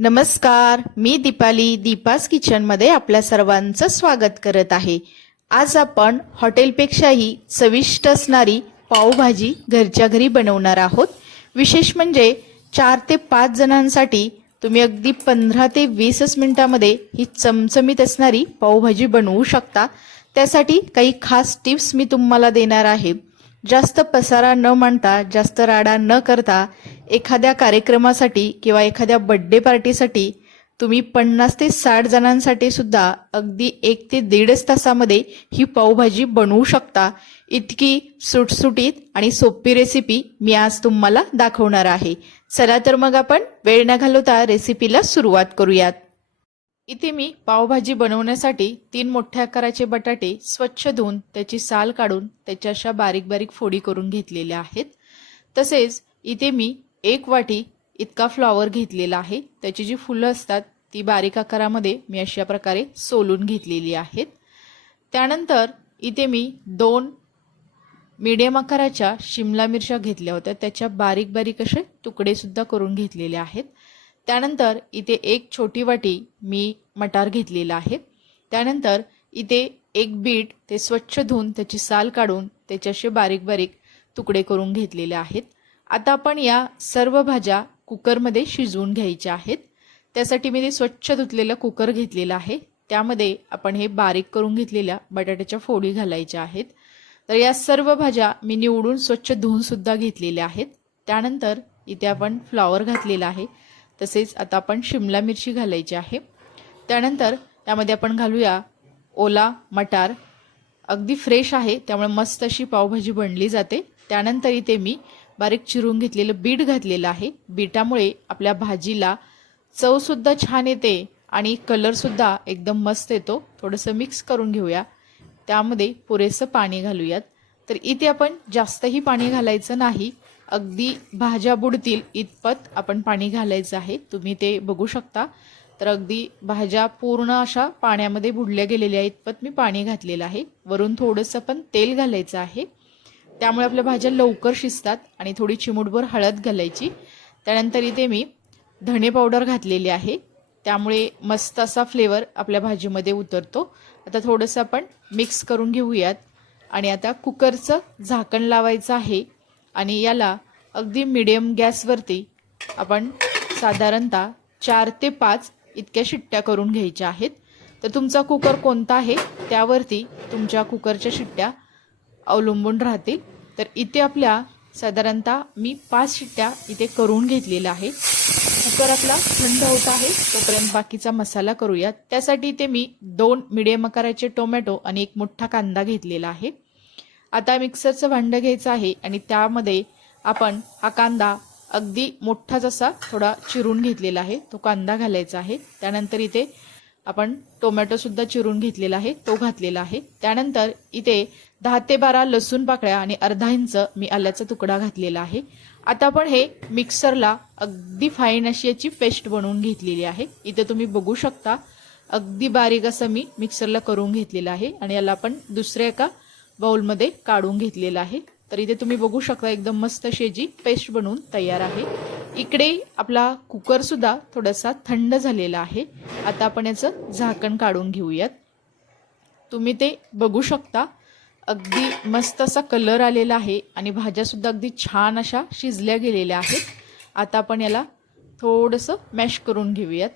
नमस्कार मी दीपाली दीपास किचनमध्ये आपल्या सर्वांचं स्वागत करत आहे. आज आपण हॉटेलपेक्षाही चविष्ट असणारी पावभाजी घरच्या घरी बनवणार आहोत. विशेष म्हणजे चार ते पाच जणांसाठी तुम्ही अगदी पंधरा ते वीसच मिनिटामध्ये ही चमचमीत असणारी पावभाजी बनवू शकता. त्यासाठी काही खास टिप्स मी तुम्हाला देणार आहे. जास्त पसारा न मांडता जास्त राडा न करता एखाद्या कार्यक्रमासाठी किंवा एखाद्या बड्डे पार्टीसाठी तुम्ही पन्नास ते साठ जणांसाठी सुद्धा अगदी एक ते दीडच तासामध्ये ही पावभाजी बनवू शकता. इतकी सुटसुटीत आणि सोपी रेसिपी मी आज तुम्हाला दाखवणार आहे. चला तर मग आपण वेळ न घालवता रेसिपीला सुरुवात करूयात. इथे मी पावभाजी बनवण्यासाठी तीन मोठ्या आकाराचे बटाटे स्वच्छ धुवून त्याची साल काढून त्याच्या अशा बारीक बारीक फोडी करून घेतलेल्या आहेत. तसेच इथे मी एक वाटी इतका फ्लॉवर घेतलेला आहे. त्याची जी फुलं असतात ती बारीक आकारामध्ये मी अशा प्रकारे सोलून घेतलेली आहेत. त्यानंतर इथे मी दोन मीडियम आकाराच्या शिमला मिरच्या घेतल्या होत्या. त्याच्या बारीक बारीक असे तुकडेसुद्धा करून घेतलेले आहेत. त्यानंतर इथे एक छोटी वाटी मी मटार घेतलेला आहे. त्यानंतर इथे एक बीट ते स्वच्छ धुवून त्याची साल काढून त्याच्याशी बारीक बारीक तुकडे करून घेतलेले आहेत. आता आपण या सर्व भाज्या कुकरमध्ये शिजवून घ्यायच्या आहेत. त्यासाठी मी ते स्वच्छ धुतलेलं कुकर घेतलेलं आहे. त्यामध्ये आपण हे बारीक करून घेतलेल्या बटाट्याच्या फोडी घालायच्या आहेत. तर या सर्व भाज्या मी निवडून स्वच्छ धुवूनसुद्धा घेतलेल्या आहेत. त्यानंतर इथे आपण फ्लॉवर घातलेला आहे. तसेच आता आपण शिमला मिरची घालायची आहे. त्यानंतर त्यामध्ये आपण घालूया ओला मटार. अगदी फ्रेश आहे त्यामुळे मस्त अशी पावभाजी बनली जाते. त्यानंतर इथे मी बारीक चिरून घेतलेलं बीट घातलेलं आहे. बीटामुळे आपल्या भाजीला चवसुद्धा छान येते आणि कलरसुद्धा एकदम मस्त येतो. थोडंसं मिक्स करून घेऊया. त्यामध्ये पुरेसं पाणी घालूयात. तर इथे आपण जास्तही पाणी घालायचं नाही. अगदी भाज्या बुडतील इतपत आपण पाणी घालायचं आहे. तुम्ही ते बघू शकता. तर अगदी भाज्या पूर्ण अशा पाण्यामध्ये बुडल्या गेलेल्या इतपत मी पाणी घातलेलं आहे. वरून थोडंसं पण तेल घालायचं आहे. त्यामुळे आपल्या भाज्या लवकर शिजतात आणि थोडी चिमूटभर हळद घालायची. त्यानंतर इथे मी धणे पावडर घातलेली आहे. त्यामुळे मस्त असा फ्लेवर आपल्या भाजीमध्ये उतरतो. आता थोडंसं आपण मिक्स करून घेऊयात. आणि आता कुकरचं झाकण लावायचं आहे. आणि याला अगदी मिडियम गॅसवरती आपण साधारणतः चार ते पाच इतक्या शिट्ट्या करून घ्यायच्या आहेत. तर तुमचा कुकर कोणता आहे? त्यावरती तुमच्या कुकरच्या शिट्ट्या अवलंबून राहतील. तर इथे आपल्या साधारणतः मी पाच शिट्ट्या इथे करून घेतलेल्या आहे कुकर आपला थंड होत आहे तोपर्यंत बाकीचा मसाला करूया त्यासाठी इथे मी दोन मिडियम आकाराचे टोमॅटो आणि एक मोठा कांदा घेतलेला आहे. आता मिक्सरचं भांडं घ्यायचं आहे आणि त्यामध्ये आपण हा कांदा अगदी मोठा जसा थोडा चिरून घेतलेला आहे तो कांदा घालायचा आहे. त्यानंतर इथे आपण टोमॅटोसुद्धा चिरून घेतलेला आहे तो घातलेला आहे. त्यानंतर इथे दहा ते बारा लसूण पाकळ्या आणि अर्धा इंच मी आल्याचा तुकडा घातलेला आहे. आता आपण हे मिक्सरला अगदी फाईन अशी याची पेस्ट बनवून घेतलेली आहे. इथे तुम्ही बघू शकता अगदी बारीक असं मी मिक्सरला करून घेतलेलं आहे आणि याला आपण दुसऱ्या एका बाउलमध्ये काढून घेतलेलं आहे. तर इथे तुम्ही बघू शकता एकदम मस्त शेजी पेस्ट बनवून तयार आहे. इकडे आपला कुकरसुद्धा थोडासा थंड झालेला आहे. आता आपण याचं झाकण काढून घेऊयात. तुम्ही ते बघू शकता. अगदी मस्त असा कलर आलेला आहे आणि भाज्यासुद्धा अगदी छान अशा शिजल्या गेलेल्या आहेत. आता आपण याला थोडंसं मॅश करून घेऊयात.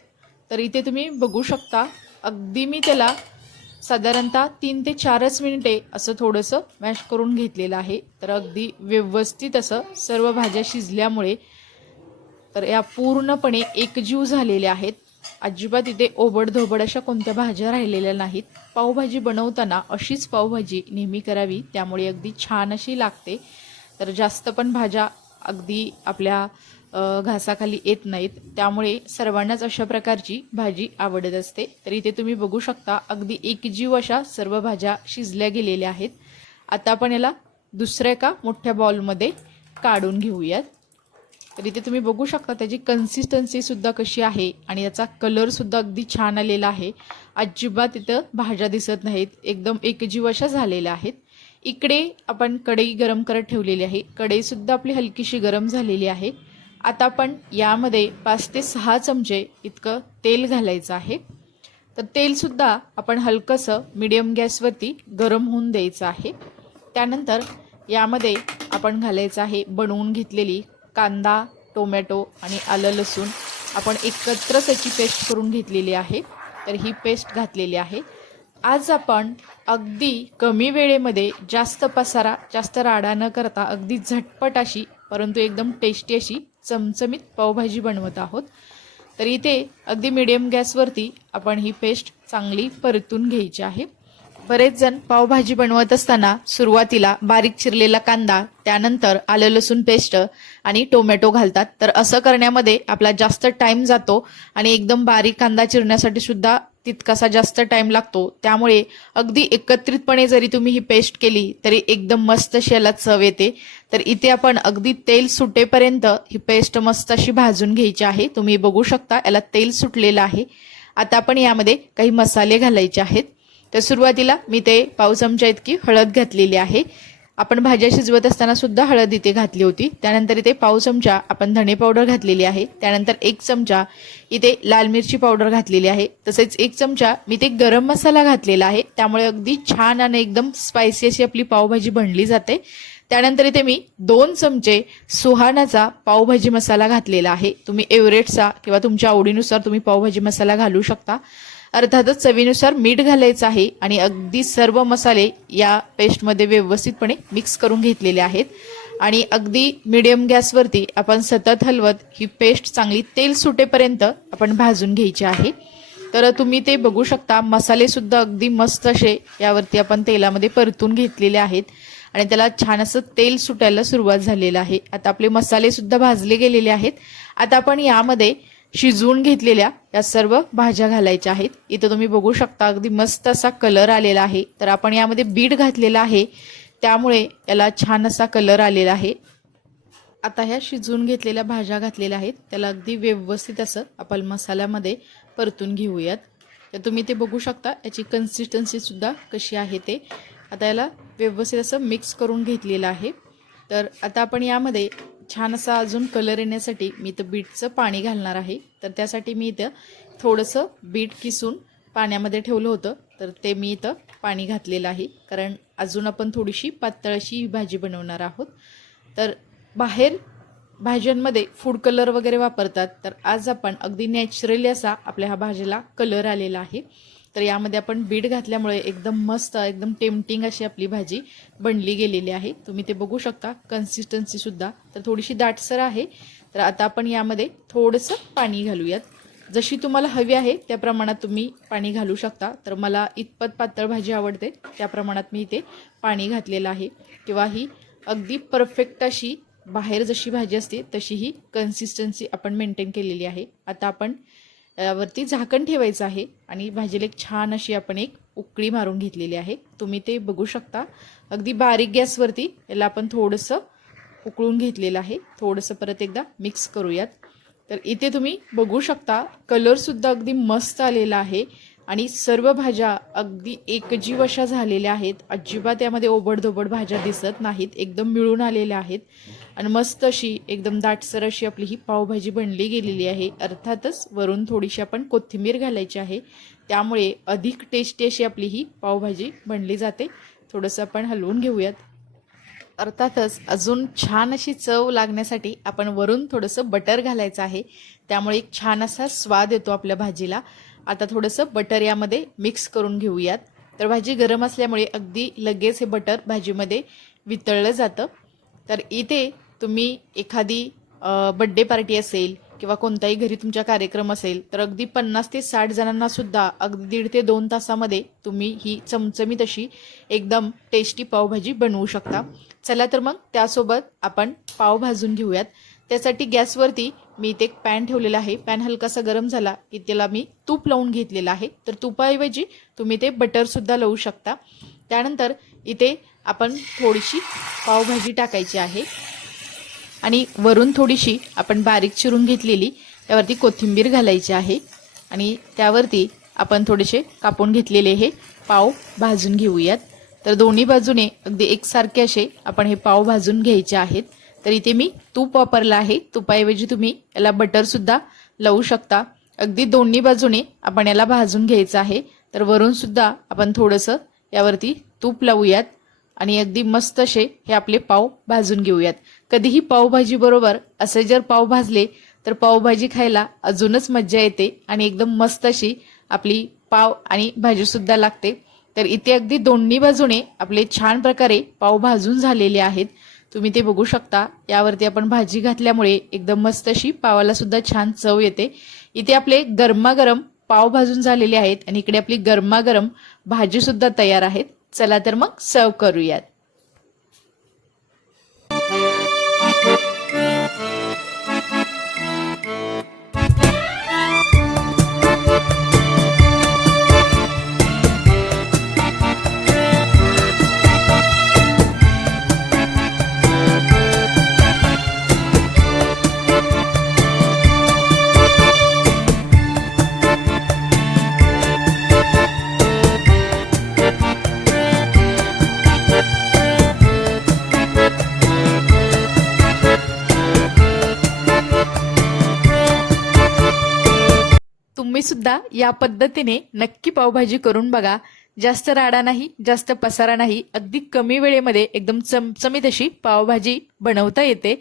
तर इथे तुम्ही बघू शकता अगदी मी त्याला साधारणतः तीन ते चारच मिनिटे असं थोडंसं मॅश करून घेतलेलं आहे. तर अगदी व्यवस्थित असं सर्व भाज्या शिजल्यामुळे तर या पूर्णपणे एकजीव झालेल्या आहेत. अजिबात इथे ओबडधोबड अशा कोणत्या भाज्या राहिलेल्या नाहीत. पावभाजी बनवताना अशीच पावभाजी नेहमी करावी त्यामुळे अगदी छान अशी लागते. तर जास्त पण भाज्या अगदी आपल्या घासाखाली येत नाहीत. त्यामुळे सर्वांनाच अशा प्रकारची भाजी आवडत असते. तर इथे तुम्ही बघू शकता अगदी एकजीव अशा सर्व भाज्या शिजल्या गेलेल्या आहेत. आता आपण याला दुसऱ्या एका मोठ्या बॉलमध्ये काढून घेऊयात. तर इथे तुम्ही बघू शकता त्याची कन्सिस्टन्सीसुद्धा कशी आहे आणि याचा कलरसुद्धा अगदी छान आलेला आहे. अजिबात इथं भाज्या दिसत नाहीत. एकदम एकजीव अशा झालेल्या आहेत. इकडे आपण कढई गरम करत ठेवलेली आहे. कढईसुद्धा आपली हलकीशी गरम झालेली आहे. आता आपण यामध्ये पाच ते सहा चमचे इतकं तेल घालायचं आहे. तर तेलसुद्धा आपण हलकंसं मिडियम गॅसवरती गरम होऊन द्यायचं आहे. त्यानंतर यामध्ये आपण घालायचं आहे बनवून घेतलेली कांदा टोमॅटो आणि आलं लसूण. आपण एकत्र त्याची पेस्ट करून घेतलेली आहे. तर ही पेस्ट घातलेली आहे. आज आपण अगदी कमी वेळेमध्ये जास्त पसारा जास्त राडा न करता अगदी झटपट अशी परंतु एकदम टेस्टी अशी चमचमीत पावभाजी बनवत आहोत. तर इथे अगदी मिडियम गॅसवरती आपण ही पेस्ट चांगली परतून घ्यायची आहे. बरेच जण पावभाजी बनवत असताना सुरुवातीला बारीक चिरलेला कांदा त्यानंतर आलं लसूण पेस्ट आणि टोमॅटो घालतात. तर असं करण्यामध्ये आपला जास्त टाइम जातो आणि एकदम बारीक कांदा चिरण्यासाठी सुद्धा तितकासा जास्त टाइम लागतो. त्यामुळे अगदी एकत्रितपणे जरी तुम्ही ही पेस्ट केली तरी एकदम मस्त अशी याला चव येते. तर इथे आपण अगदी तेल सुटेपर्यंत ही पेस्ट मस्त अशी भाजून घ्यायची आहे. तुम्ही बघू शकता याला तेल सुटलेलं आहे. आता आपण यामध्ये काही मसाले घालायचे आहेत. तर सुरुवातीला मी ते पाव चमचा इतकी हळद घातलेली आहे. आपण भाज्या शिजवत असताना सुद्धा हळद इथे घातली होती. त्यानंतर इथे पाव चमचा आपण धणे पावडर घातलेली आहे. त्यानंतर एक चमचा इथे लाल मिरची पावडर घातलेली आहे. तसेच एक चमचा मी ते गरम मसाला घातलेला आहे. त्यामुळे अगदी छान आणि एकदम स्पायसी अशी आपली पावभाजी बनली जाते. त्यानंतर इथे मी दोन चमचे सुहानाचा पावभाजी मसाला घातलेला आहे. तुम्ही एव्हरेटचा किंवा तुमच्या आवडीनुसार तुम्ही पावभाजी मसाला घालू शकता. अर्थातच चवीनुसार मीठ घालायचं आहे आणि अगदी सर्व मसाले या पेस्टमध्ये व्यवस्थितपणे मिक्स करून घेतलेले आहेत. आणि अगदी मिडियम गॅसवरती आपण सतत हलवत ही पेस्ट चांगली तेल सुटेपर्यंत आपण भाजून घ्यायची आहे. तर तुम्ही ते बघू शकता मसाले सुद्धा अगदी मस्त असे यावरती आपण तेलामध्ये परतून घेतलेले आहेत. आणि त्याला छान असं तेल सुटायला सुरुवात झालेलं आहे. आता आपले मसाले सुद्धा भाजले गेलेले आहेत. आता आपण यामध्ये शिजवून घेतलेल्या या सर्व भाज्या घालायच्या आहेत. इथं तुम्ही बघू शकता अगदी मस्त असा कलर आलेला आहे. तर आपण यामध्ये बीट घातलेला आहे. त्यामुळे याला छान असा कलर आलेला आहे. आता ह्या शिजवून घेतलेल्या भाज्या घातलेल्या आहेत. त्याला अगदी व्यवस्थित असं आपण मसाल्यामध्ये परतून घेऊयात. तर तुम्ही ते बघू शकता याची कन्सिस्टन्सीसुद्धा कशी आहे ते. आता याला व्यवस्थित असं मिक्स करून घेतलेलं आहे. तर आता आपण यामध्ये छान असा अजून कलर येण्यासाठी मी इथं बीटचं पाणी घालणार आहे. तर त्यासाठी मी इथं थोडंसं बीट किसून पाण्यामध्ये ठेवलं होतं. तर ते मी इथं पाणी घातलेलं आहे. कारण अजून आपण थोडीशी पातळ अशी ही भाजी बनवणार आहोत. तर बाहेर भाज्यांमध्ये फूड कलर वगैरे वापरतात. तर आज आपण अगदी नॅचरली असा आपल्या ह्या भाजीला कलर आलेला आहे. तर यामध्ये आपण बीट घातल्यामुळे एकदम मस्त एकदम टेम्पटिंग अशी आपली भाजी बनली गेलेली आहे. तुम्ही ते बघू शकता कन्सिस्टन्सीसुद्धा तर थोडीशी दाटसर आहे. तर आता आपण यामध्ये थोडंसं पाणी घालूयात. जशी तुम्हाला हवी आहे त्या प्रमाणात तुम्ही पाणी घालू शकता. तर मला इतपत पातळ भाजी आवडते त्या प्रमाणात मी इथे पाणी घातलेलं आहे. किंवा ही अगदी परफेक्ट अशी बाहेर जशी भाजी असते तशी ही कन्सिस्टन्सी आपण मेंटेन केलेली आहे. आता आपण यावरती झाकण ठेवायचं आहे आणि भाजीला एक छान अशी आपण एक उकळी मारून घेतलेली आहे. तुम्ही ते बघू शकता. अगदी बारीक गॅसवरती याला आपण थोडंसं उकळून घेतलेलं आहे. थोडंसं परत एकदा मिक्स करूयात. तर इथे तुम्ही बघू शकता कलरसुद्धा अगदी मस्त आलेला आहे आणि सर्व भाज्या अगदी एकजीव अशा झालेल्या आहेत. अजिबात यामध्ये ओबडधोबड भाज्या दिसत नाहीत. एकदम मिळून आलेल्या आहेत. आणि मस्त अशी एकदम दाटसर अशी आपली ही पावभाजी बनली गेलेली आहे. अर्थातच वरून थोडीशी आपण कोथिंबीर घालायची आहे. त्यामुळे अधिक टेस्टी अशी आपली ही पावभाजी बनली जाते. थोडंसं आपण हलवून घेऊयात. अर्थातच अजून छान अशी चव लागण्यासाठी आपण वरून थोडंसं बटर घालायचं आहे. त्यामुळे एक छान असा स्वाद येतो आपल्या भाजीला. आता थोडंसं बटर यामध्ये मिक्स करून घेऊयात. तर भाजी गरम असल्यामुळे अगदी लगेच हे बटर भाजीमध्ये वितळलं जातं. तर इथे तुम्ही एखादी बड्डे पार्टी असेल किंवा कोणताही घरी तुमच्या कार्यक्रम असेल तर अगदी पन्नास ते साठ जणांना सुद्धा अगदी दीड ते दोन तासामध्ये तुम्ही ही चमचमीत अशी एकदम टेस्टी पावभाजी बनवू शकता. चला तर मग त्यासोबत आपण पाव भाजून घेऊयात. त्यासाठी गॅसवरती मी इथे एक पॅन ठेवलेला आहे. पॅन हलकासा गरम झाला की त्याला मी तूप लावून घेतलेलं आहे. तर तुपाऐवजी तुम्ही ते बटरसुद्धा लावू शकता. त्यानंतर इथे आपण थोडीशी पावभाजी टाकायची आहे. आणि वरून थोडीशी आपण बारीक चिरून घेतलेली त्यावरती कोथिंबीर घालायची आहे. आणि त्यावरती आपण थोडेसे कापून घेतलेले हे पाव भाजून घेऊयात. तर दोन्ही बाजूने अगदी एकसारखे असे आपण हे पाव भाजून घ्यायचे आहेत. तर इथे मी तूप वापरलं आहे. तुपाऐवजी तुम्ही याला बटरसुद्धा लावू शकता. अगदी दोन्ही बाजूने आपण याला भाजून घ्यायचं आहे. तर वरूनसुद्धा आपण थोडंसं यावरती तूप लावूयात. आणि अगदी मस्त असे हे आपले पाव भाजून घेऊयात. कधीही पावभाजी बरोबर असे जर पाव भाजले तर पावभाजी खायला अजूनच मज्जा येते आणि एकदम मस्त अशी आपली पाव आणि भाजीसुद्धा लागते. तर इथे अगदी दोन्ही बाजूने आपले छान प्रकारे पाव भाजून झालेले आहेत. तुम्ही ते बघू शकता. यावरती आपण भाजी घातल्यामुळे एकदम मस्त अशी पावाला सुद्धा छान चव येते. इथे आपले गरमागरम पाव भाजून झालेले आहेत आणि इकडे आपली गरमागरम भाजी सुद्धा तयार आहेत. चला तर मग सर्व करूयात. सुद्धा या पद्धतीने नक्की पावभाजी करून बघा. जास्त राडा नाही जास्त पसारा नाही अगदी कमी वेळेमध्ये एकदम चमचमीत अशी पावभाजी बनवता येते.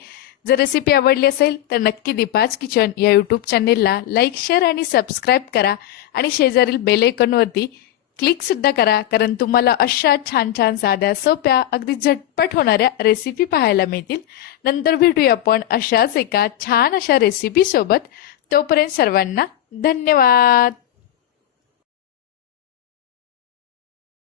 जर रेसिपी आवडली असेल तर नक्की दीपाज किचन या यूट्यूब चॅनेलला लाईक शेअर आणि सबस्क्राईब करा. आणि शेजारील बेल आयकॉनवरती क्लिकसुद्धा करा कारण तुम्हाला अशा छान छान साध्या सोप्या अगदी झटपट होणाऱ्या रेसिपी पाहायला मिळतील. नंतर भेटूया आपण अशाच एका छान अशा रेसिपीसोबत तोपर्यंत सर्वांना धन्यवाद.